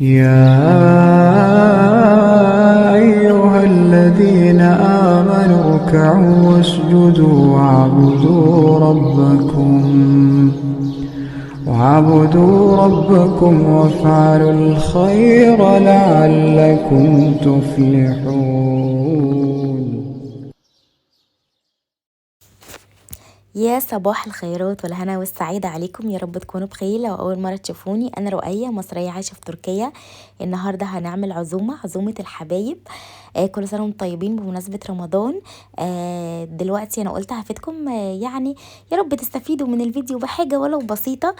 يا أيها الذين آمنوا اركعوا واسجدوا واعبدوا ربكم وافعلوا الخير لعلكم تفلحون. يا صباح الخيرات والهنا والسعادة عليكم، يا رب تكونوا بخير. لو أول مرة تشوفوني، أنا رؤية مصرية عايشة في تركيا. النهاردة هنعمل عزومة الحبايب. كل سنة وانتم طيبين بمناسبة رمضان. دلوقتي أنا قلت هفيدكم، يعني يا رب تستفيدوا من الفيديو بحاجة ولو بسيطة.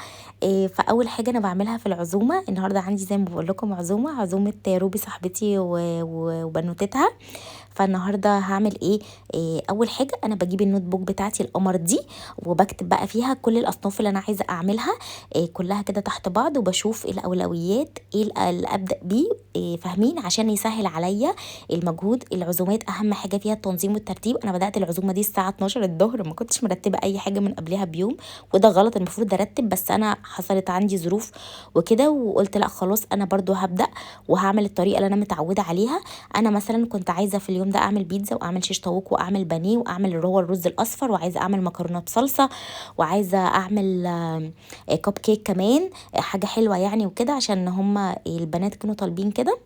فأول حاجة أنا بعملها في العزومة النهاردة، عندي زي ما بقول لكم عزومة روبي صاحبتي وبنوتتها. فالنهارده هعمل إيه اول حاجه انا بجيب النوت بوك بتاعتي القمر دي، وبكتب بقى فيها كل الاصناف اللي انا عايزه اعملها كلها كده تحت بعض، وبشوف ايه الاولويات، ايه اللي ابدا بيه، فاهمين، عشان يسهل عليا المجهود. العزومات اهم حاجه فيها التنظيم والترتيب. انا بدات العزومه دي الساعه 12 الظهر، ما كنتش مرتبه اي حاجه من قبلها بيوم، وده غلط، المفروض ارتب، بس انا حصلت عندي ظروف وكده، وقلت لا خلاص انا برضو هبدا وهعمل الطريقه اللي انا متعوده عليها. انا مثلا كنت عايزه في اليوم ده اعمل بيتزا واعمل شيش طاووق واعمل بانيه واعمل اللي هو الرز الاصفر، وعايزه اعمل مكرونه بصلصه، وعايزه اعمل كب كيك كمان، حاجه حلوه يعني وكده، عشان هما البنات كانوا طالبين كده.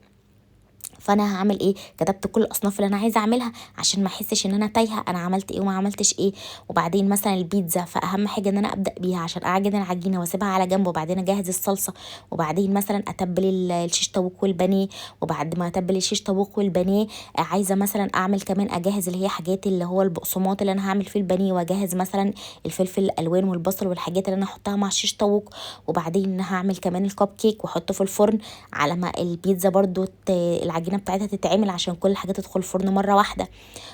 فانا هعمل ايه، كتبت كل الاصناف اللي انا عايزه اعملها عشان ما احسش ان انا تايهه انا عملت ايه وما عملتش ايه. وبعدين مثلا البيتزا، فاهم حاجه ان انا ابدا بيها عشان اعجن العجينه واسيبها على جنب، وبعدين اجهز الصلصه، وبعدين مثلا اتبل الشيش طاووق والبانيه. وبعد ما اتبل الشيش طاووق والبانيه، عايزه مثلا اعمل كمان اجهز اللي هي حاجات اللي هو البقسماط اللي انا هعمل فيه البانيه، واجهز مثلا الفلفل الالوان والبصل والحاجات اللي انا احطها مع الشيش طاووق. وبعدين هعمل كمان الكب كيك واحطه في الفرن على ما البيتزا برضو العجينه بتاعتها تتعمل، عشان كل الحاجات تدخل الفرن مره واحده.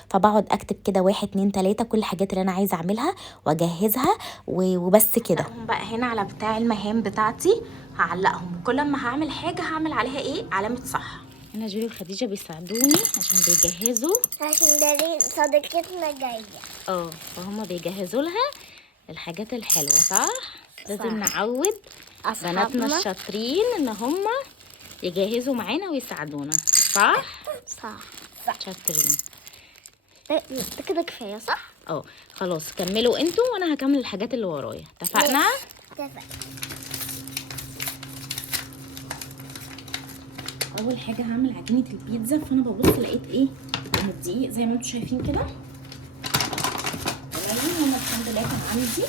فبقعد اكتب كده 1 2 3 كل الحاجات اللي انا عايزه اعملها واجهزها وبس كده. هم بقى هنا على بتاع المهام بتاعتي، هعلقهم كل ما هعمل حاجه هعمل عليها ايه علامه صح. هنا جوري وخديجه بيساعدوني عشان بيجهزوا، عشان دارين صديقتنا جاية. فهم بيجهزوا لها الحاجات الحلوه، صح؟ لازم نعود بناتنا أصحابنا. الشاطرين ان هم يجهزوا معانا ويساعدونا، صح؟ صح. شاطرين. ده كده كفاية صح؟ خلاص كملوا انتوا وانا هكمل الحاجات اللي ورايا، اتفقنا؟ اتفقنا. اول حاجه هعمل عجينه البيتزا، فانا ببص لقيت ايه ان الدقيق زي ما انتوا شايفين كده قليل، وانا الحمد لله كان عندي.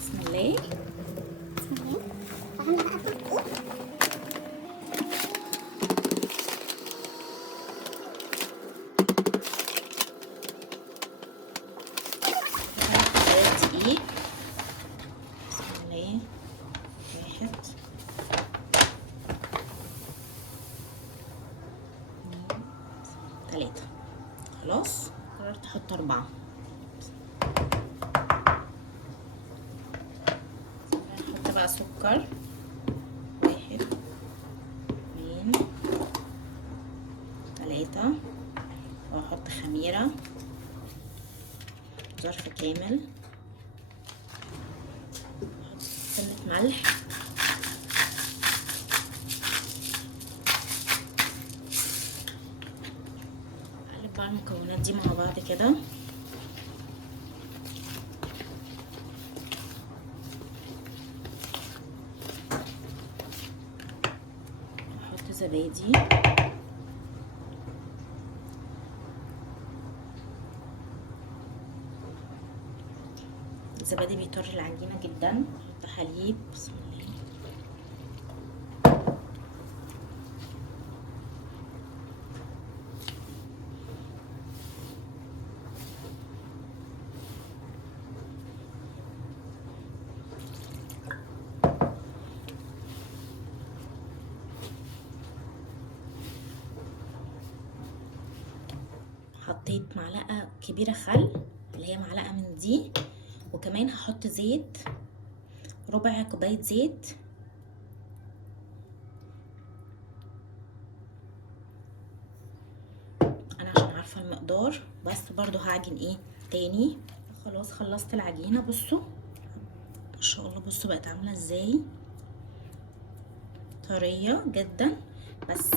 بسم الله. دقيق. بسم الله. 1 2 3. خلاص قررت احط 4. هحط بقى سكر. 1 2 3. واحط خميرة ظرف كامل. احط سنة ملح. اقلب بقى المكونات دي مع بعض كده. احط زبادي. الزبادي بيطر العجينة جدا. احط حليب. بسم الله. حطيت معلقة كبيرة خل، اللي هي معلقة من دي، وكمان هحط زيت، ربع كوباية زيت. انا عشان عارفة المقدار، بس برضو هعجن ايه تاني. خلاص خلصت العجينة، بصوا ما شاء الله، بصوا بقت عاملة ازاي طرية جدا، بس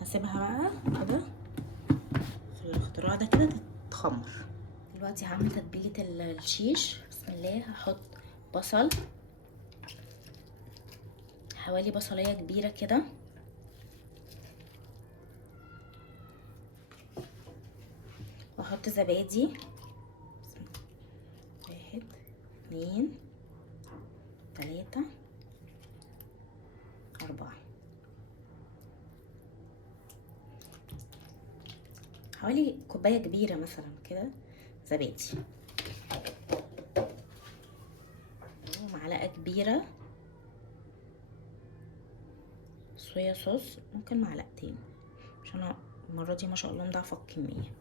هسيبها بقى كده في الاختراع ده كده تتخمر. دلوقتي هعمل تتبيلة الشيش. بسم الله. هحط بصل، حوالي بصلية كبيرة كده، واحط زبادي. 1 2 3 4، حوالي كوباية كبيرة مثلا كده زبادي، ومعلقة كبيرة صويا صوص، ممكن معلقتين عشان انا المرة دي ما شاء الله مضاعفة الكمية.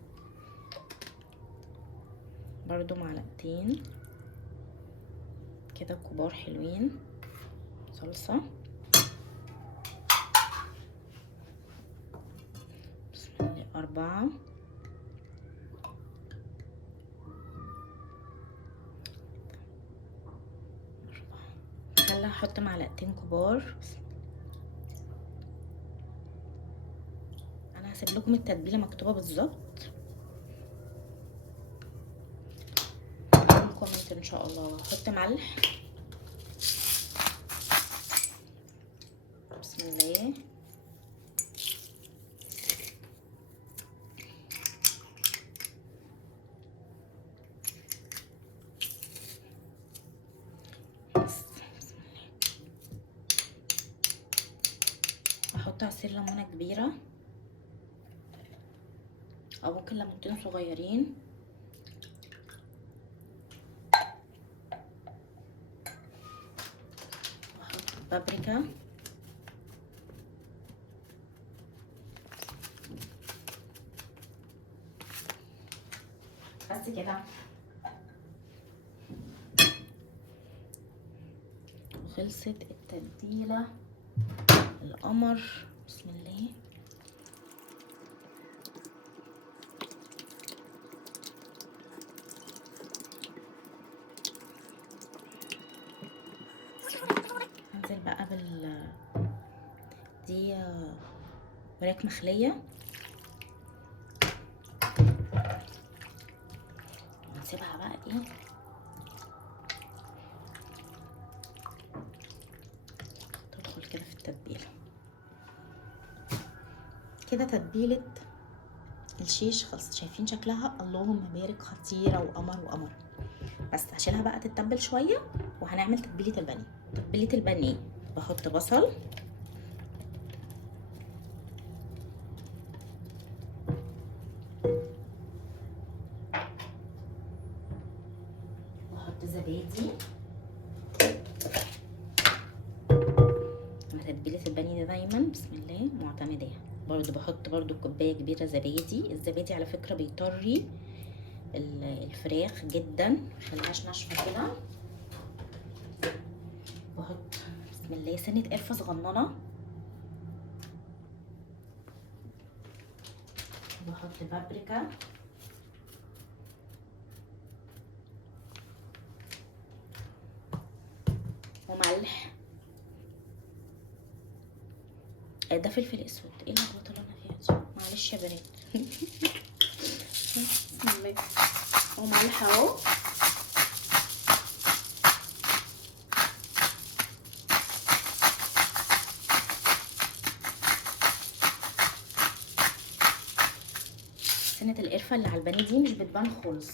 برضو معلقتين كده كبار حلوين صلصة. بسم الله. 4 خلي هحط معلقتين كبار. انا هسيب لكم التتبيله مكتوبه بالظبط، كومنت ان شاء الله. هحط ملح. بسم الله. احط عصير ليمونه كبيره او ممكن ليمونتين صغيرين. واحط بابريكا. بس كده. وخلصت التتبيله القمر. بسم الله. هنزل بقى دي وراك مخليه، ونسيبها بقى ايه تدخل كده في التتبيله. كده تتبيله الشيش خلصت. شايفين شكلها؟ اللهم بارك، خطيره وقمر وقمر. بس هشيلها بقى تتبل شويه وهنعمل تتبيله البانيه. تتبيله البانيه بحط بصل، واحط زبادي. انا تتبيله البانيه دايما بسم الله معتمداها. برضو بحط برضو كوبايه كبيره زبادي. الزبادي على فكره بيطري الفراخ جدا، مخليهاش ناشفه كده. بحط بسم الله سنه قرفه صغننه. بحط بابريكا، وملح. ده فلفل اسود. ايه اللخبطه اللي انا فيها دي؟ معلش يا بنات. بسم الله. وملح اهو. سنة القرفة اللي على البانيه دي مش بتبان خالص.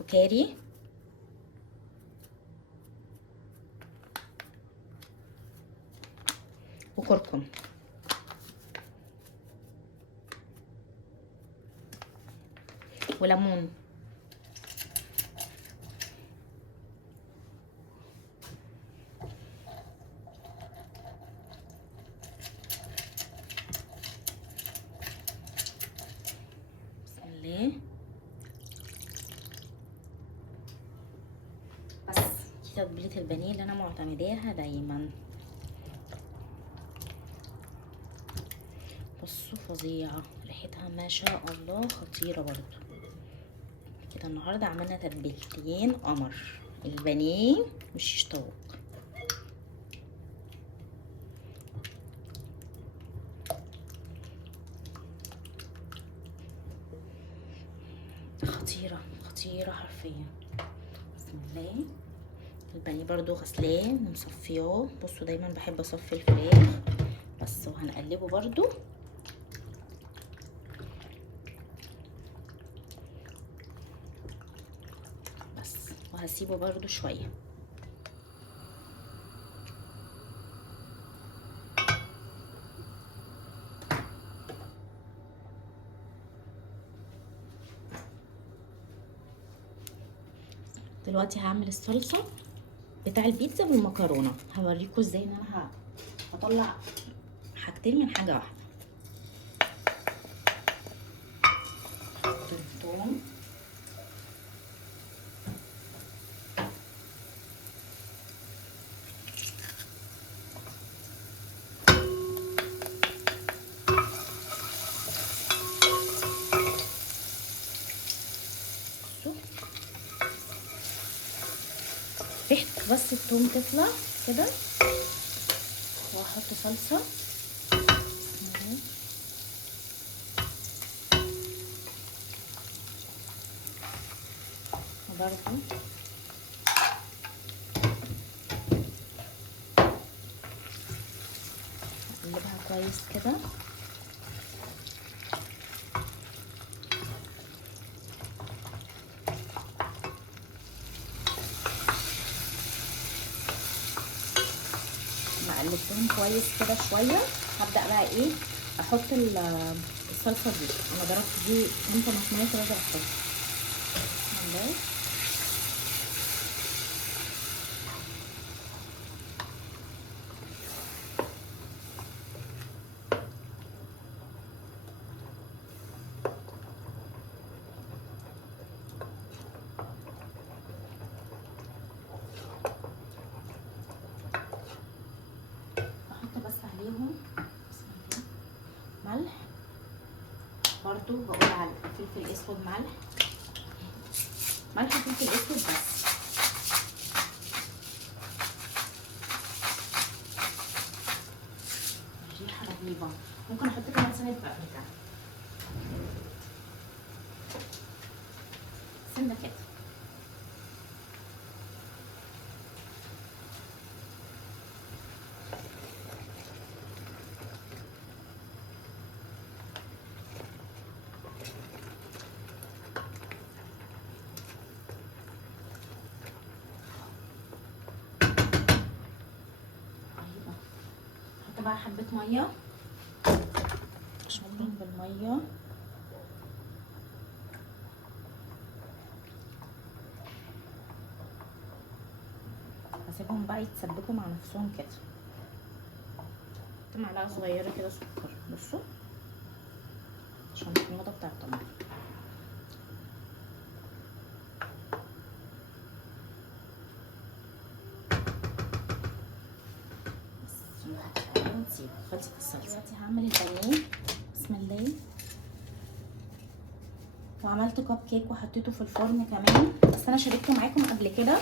وكاري، وكركم. وليمون. بسم الله. بس دي تتبيلة البانيه اللي انا معتمداها دايما. بصوا فظيعة، ريحتها ما شاء الله خطيرة برضو. كده النهاردة عملنا تتبيلتين قمر، البانيه والشيش طاووق. خطيره حرفيا. بسم الله. البانيه برضو غسلاه ومصفياه. بصوا دايما بحب اصفي الفراخ بس. وهنقلبه برضو. بس وهسيبه برضو شويه. دلوقتي هعمل الصلصه بتاع البيتزا بالمكرونه. هوريكم ازاي ان انا هطلع حاجتين من حاجه واحده. الثوم ريحة بس الثوم تطلع كده واحط صلصة. وبرضو اقلبها كويس كده. قلبتهم كويس كده شويه. هبدا بقى ايه احط الصلصه دي. انا ضربت دي 2 طماطمايه كده احطها. ملح برضو. بقول على الفلفل الاسود ملح وفلفل اسود بس. ريحه رهيبه. ممكن احط كمان سنه بابريكا سنه كده. بقى حبة مية اشربهم بالمية. هسيبهم بقى يتسبكوا مع نفسهم كده. معلقة صغيرة كده سكر. بصوا عشان الحموضة بتاع الطماطم. خلصت الصلصه. دلوقتي هعمل البانيه. بسم الله. وعملت كب كيك وحطيته في الفرن كمان بس انا شاركته معاكم قبل كده.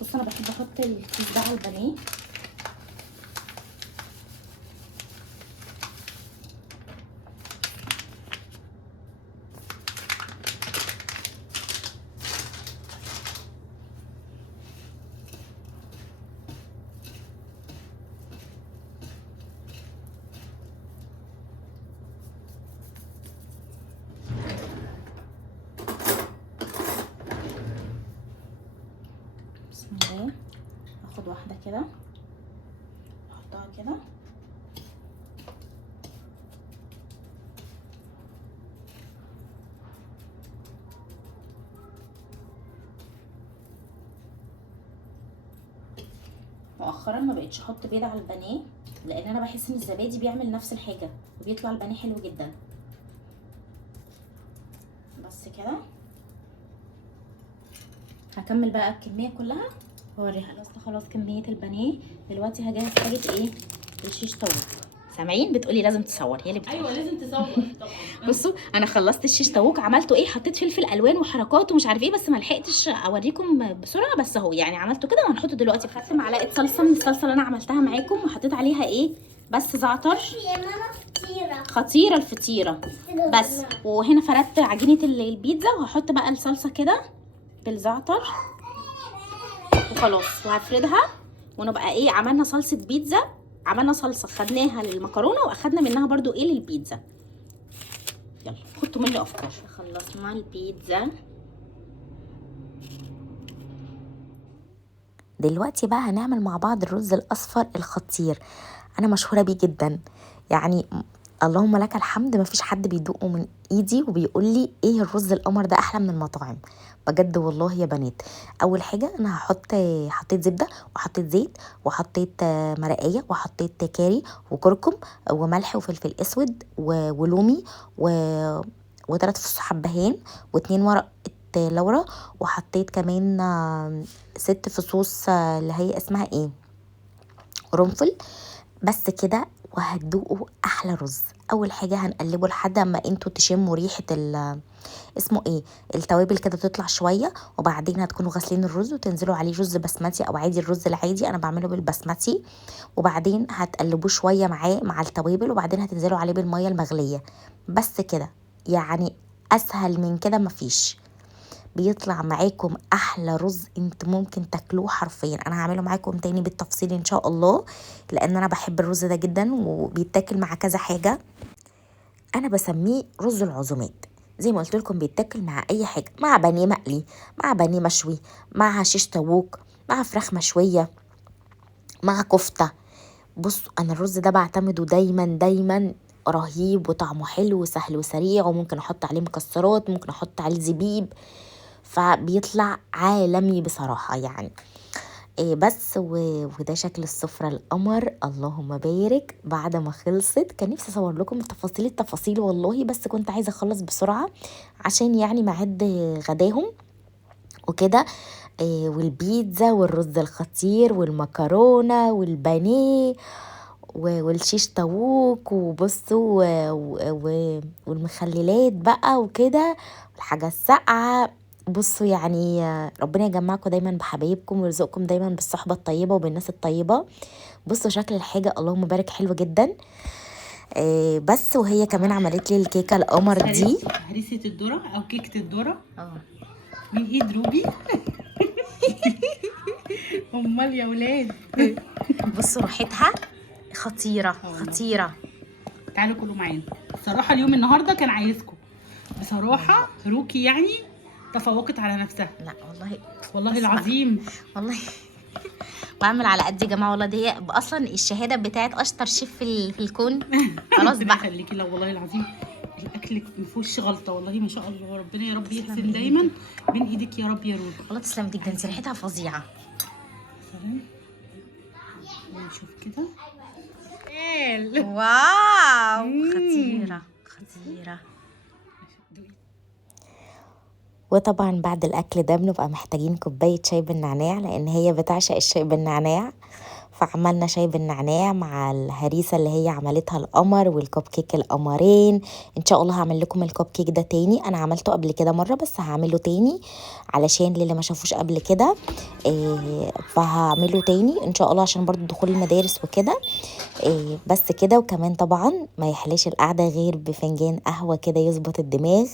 بصوا انا بحب احط الكيس ده على البانيه. هاخد واحده كده احطها كده. مؤخرا ما بقتش احط بيض على البانيه لان انا بحس ان الزبادي بيعمل نفس الحاجه وبيطلع البانيه حلو جدا. بس كده هكمل بقى الكميه كلها واوريها. خلاص كميه البانيه. دلوقتي هجهز حاجه ايه؟ الشيش طاووق. سامعين بتقولي لازم تصور. هي اللي بتقول ايوه لازم تصور طبعا. بصوا انا خلصت الشيش طاووق. عملته ايه؟ حطيت فلفل الوان وحركات ومش عارفه ايه بس ما لحقتش اوريكم بسرعه. بس اهو يعني عملته كده وهنحطه دلوقتي. خدت معلقه صلصه من الصلصه اللي انا عملتها معاكم وحطيت عليها ايه بس زعتر. يا ماما خطيره الفطيره. بس وهنا فردت عجينه البيتزا، وهحط بقى الصلصه كده بالزعتر وخلاص، وهفردها ونبقى ايه عملنا صلصه بيتزا. عملنا صلصه خدناها للمكرونه واخدنا منها برضو ايه للبيتزا. يلا خدتوا مني افكار. خلصنا البيتزا. دلوقتي بقى هنعمل مع بعض الرز الاصفر الخطير. انا مشهوره بيه جدا، يعني اللهم لك الحمد، مفيش حد بيدوقه من ايدي وبيقول لي ايه الرز القمر ده احلى من المطاعم بجد والله يا بنات. اول حاجه انا حطيت زبده وحطيت زيت وحطيت مرقيه وحطيت كاري وكركم وملح وفلفل اسود ولومي و3 فصوص حبهان و2 ورق لورا، وحطيت كمان 6 فصوص اللي هي اسمها ايه، قرنفل. بس كده وهتدوقوا احلى رز. اول حاجه هنقلبه لحد اما انتوا تشموا ريحه اسمه ايه التوابل كده تطلع شويه، وبعدين هتكونوا غاسلين الرز وتنزلوا عليه رز بسمتي او عادي الرز العادي، انا بعمله بالبسمتي. وبعدين هتقلبوه شويه معاه مع التوابل، وبعدين هتنزلوا عليه بالميه المغليه. بس كده، يعني اسهل من كده مفيش. بيطلع معاكم احلى رز انت ممكن تاكلوه حرفيا. انا هعمله معاكم تاني بالتفصيل ان شاء الله، لان انا بحب الرز ده جدا وبيتاكل مع كذا حاجه. انا بسميه رز العزومات، زي ما قلت لكم بيتاكل مع اي حاجه، مع بانيه مقلي، مع بانيه مشوي، مع شيش طاووق، مع فراخ مشويه، مع كفته. بصوا انا الرز ده بعتمده دايما دايما، رهيب وطعمه حلو وسهل وسريع، وممكن احط عليه مكسرات، ممكن احط عليه زبيب، فبيطلع عالمي بصراحة يعني. بس وده شكل السفرة القمر، اللهم بارك. بعد ما خلصت كان نفسي اصور لكم التفاصيل والله، بس كنت عايزة اخلص بسرعة عشان يعني معد غداهم وكده. والبيتزا والرز الخطير والمكرونة والبانيه والشيش طاووق، وبصوا والمخللات بقى وكده، والحاجة الساقعة. بصوا يعني ربنا يجمعكم دايما بحبايبكم ويرزقكم دايما بالصحبة الطيبة وبالناس الطيبة. بصوا شكل الحاجة اللهم بارك حلو جدا. بس وهي كمان عملت لي الكيكة القمر دي، هريسة الذرة او كيكة الذرة من ايد روبي. امال يا ولاد. بصوا ريحتها خطيرة خطيرة. تعالوا كلوا معانا. بصراحة اليوم النهاردة كان عايزكم بصراحة. روكي يعني تفوقت على نفسها. لا والله العظيم والله بعمل على قد يا جماعه والله. دي اصلا الشهاده بتاعت اشطر شيف في الكون. خلاص بقى خليكي. لا والله العظيم الاكل ما فيهوش غلطه والله ما شاء الله. ربنا يا رب يحسن دايما بين ايدك يا رب يا روبي. الله تسلم ايدك، ده انت ريحتها فظيعه. نشوف كده. واو خطيره. وطبعا بعد الاكل ده بنبقى محتاجين كوبايه شاي بالنعناع، لان هي بتعشق الشاي بالنعناع. فعملنا شاي بالنعناع مع الهريسه اللي هي عملتها القمر والكوب كيك القمرين. ان شاء الله هعمل لكم الكوب كيك ده تاني، انا عملته قبل كده مره بس هعمله تاني علشان للي ما شافوش قبل كده. فهعمله تاني ان شاء الله عشان برضو دخول المدارس وكده. بس كده. وكمان طبعا ما يحلاش القعده غير بفنجان قهوه كده يظبط الدماغ.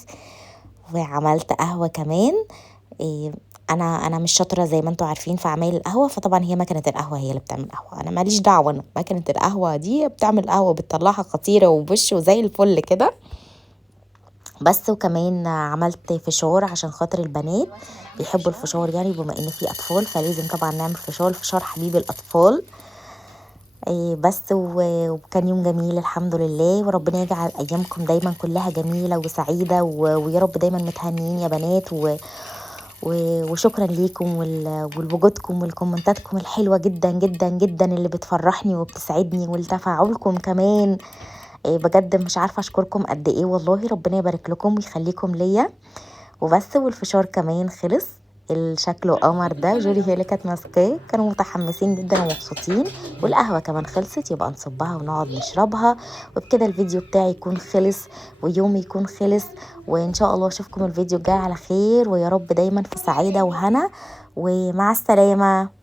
وعملت قهوه كمان. انا مش شاطره زي ما انتم عارفين في اعمال القهوه، فطبعا هي مكنه القهوه هي اللي بتعمل قهوه، انا ماليش دعوه. انا مكنه القهوه دي بتعمل قهوه بتطلعها خطيره وبش وزي الفل كده. بس وكمان عملت فشار عشان خاطر البنات بيحبوا الفشار، يعني بما ان في اطفال فلازم طبعا نعمل فشار حبيب الاطفال. بس وكان يوم جميل الحمد لله. وربنا يجعل ايامكم دايما كلها جميله وسعيده، ويا رب دايما متهنيين يا بنات. وشكرا ليكم ولوجودكم والكومنتاتكم الحلوه جدا جدا جدا اللي بتفرحني وبتسعدني، والتفاعلكم كمان. بجد مش عارفه اشكركم قد ايه والله. ربنا يبارك لكم ويخليكم ليا. وبس. والفشار كمان خلص الشكل قمر ده. جوري هي اللي كانت ماسكاه، كانوا متحمسين جدا ومبسوطين. والقهوه كمان خلصت، يبقى نصبها ونقعد نشربها. وبكده الفيديو بتاعي يكون خلص ويومي يكون خلص. وان شاء الله اشوفكم الفيديو الجاي على خير، ويا رب دايما في سعاده وهنا. ومع السلامه.